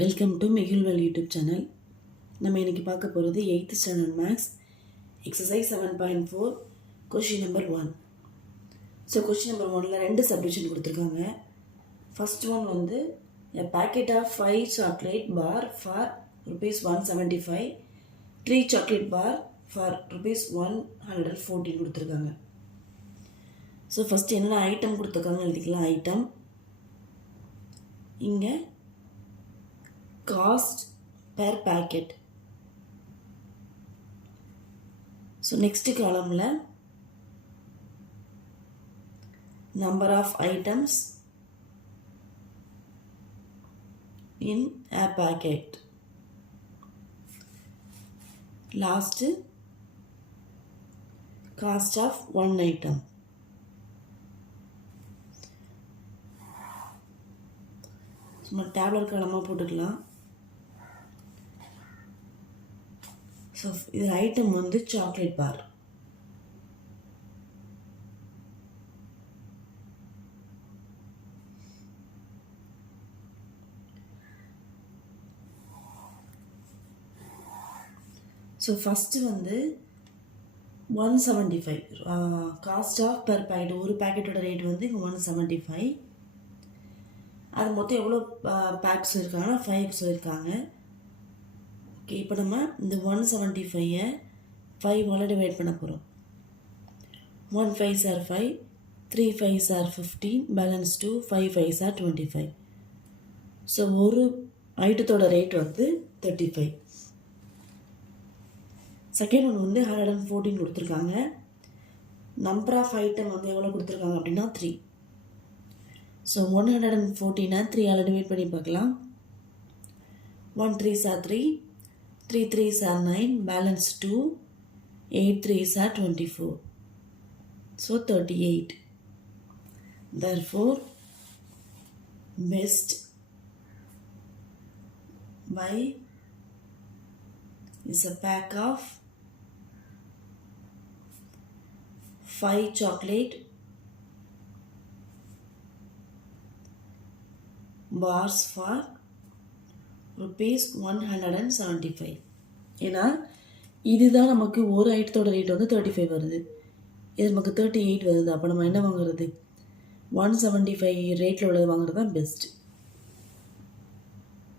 Welcome to மெகுல்வெல் YouTube channel. நம்ம இன்றைக்கி பார்க்க போகிறது 8th standard maths exercise 7.4 question number 1. So question number 1ல் 2 சப்டிவிஷன் கொடுத்துருக்காங்க. ஃபர்ஸ்ட் ஒன் வந்து a packet of 5 chocolate bar for rupees 175, 3 chocolate bar for rupees 114 கொடுத்துருக்காங்க. ஸோ ஃபஸ்ட்டு என்னென்ன ஐட்டம் கொடுத்துருக்காங்க எழுதிக்கலாம். ஐட்டம் இங்கே cost per packet. So next column la number of items in a packet. Last cost of one item. So tablet column போட்டுக்கலாம். So இது item வந்து chocolate bar. So first வந்து 175 cost of per packet. ஒரு பேக்கெட்டோட rate வந்து இங்கே 175. அது மொத்தம் எவ்வளோ பேக்ஸ் இருக்காங்கன்னா 5 சொல்லியிருக்காங்க. ஓகே, இப்போ நம்ம இந்த 175-ஐ 5 டிவைட் பண்ண போகிறோம். 1 5s are 5, 3 5s are 15, balance 2, 5 5s are 25. So ஒரு ஐட்டத்தோட ரேட் வந்து 35. செகண்ட் ஒன் வந்து 114 கொடுத்துருக்காங்க. நம்பர் ஆஃப் ஐட்டம் வந்து எவ்வளோ கொடுத்துருக்காங்க அப்படின்னா 3. ஸோ 114-ஐ 3 டிவைட் பண்ணி பார்க்கலாம். 1 3s are 3, 3 3s are 9, balance 2, 8 3s are 24. So 38. Therefore, best buy is a pack of 5 chocolate bars for rupees 175. ஏன்னா இதுதான் நமக்கு ஒரு ஐட்டத்தோட ரேட் வந்து 35 வருது, இது நமக்கு 38 வருது. அப்போ நம்ம என்ன வாங்குறது? 175 ரேட்டில் உள்ளது வாங்குறது தான் பெஸ்ட்.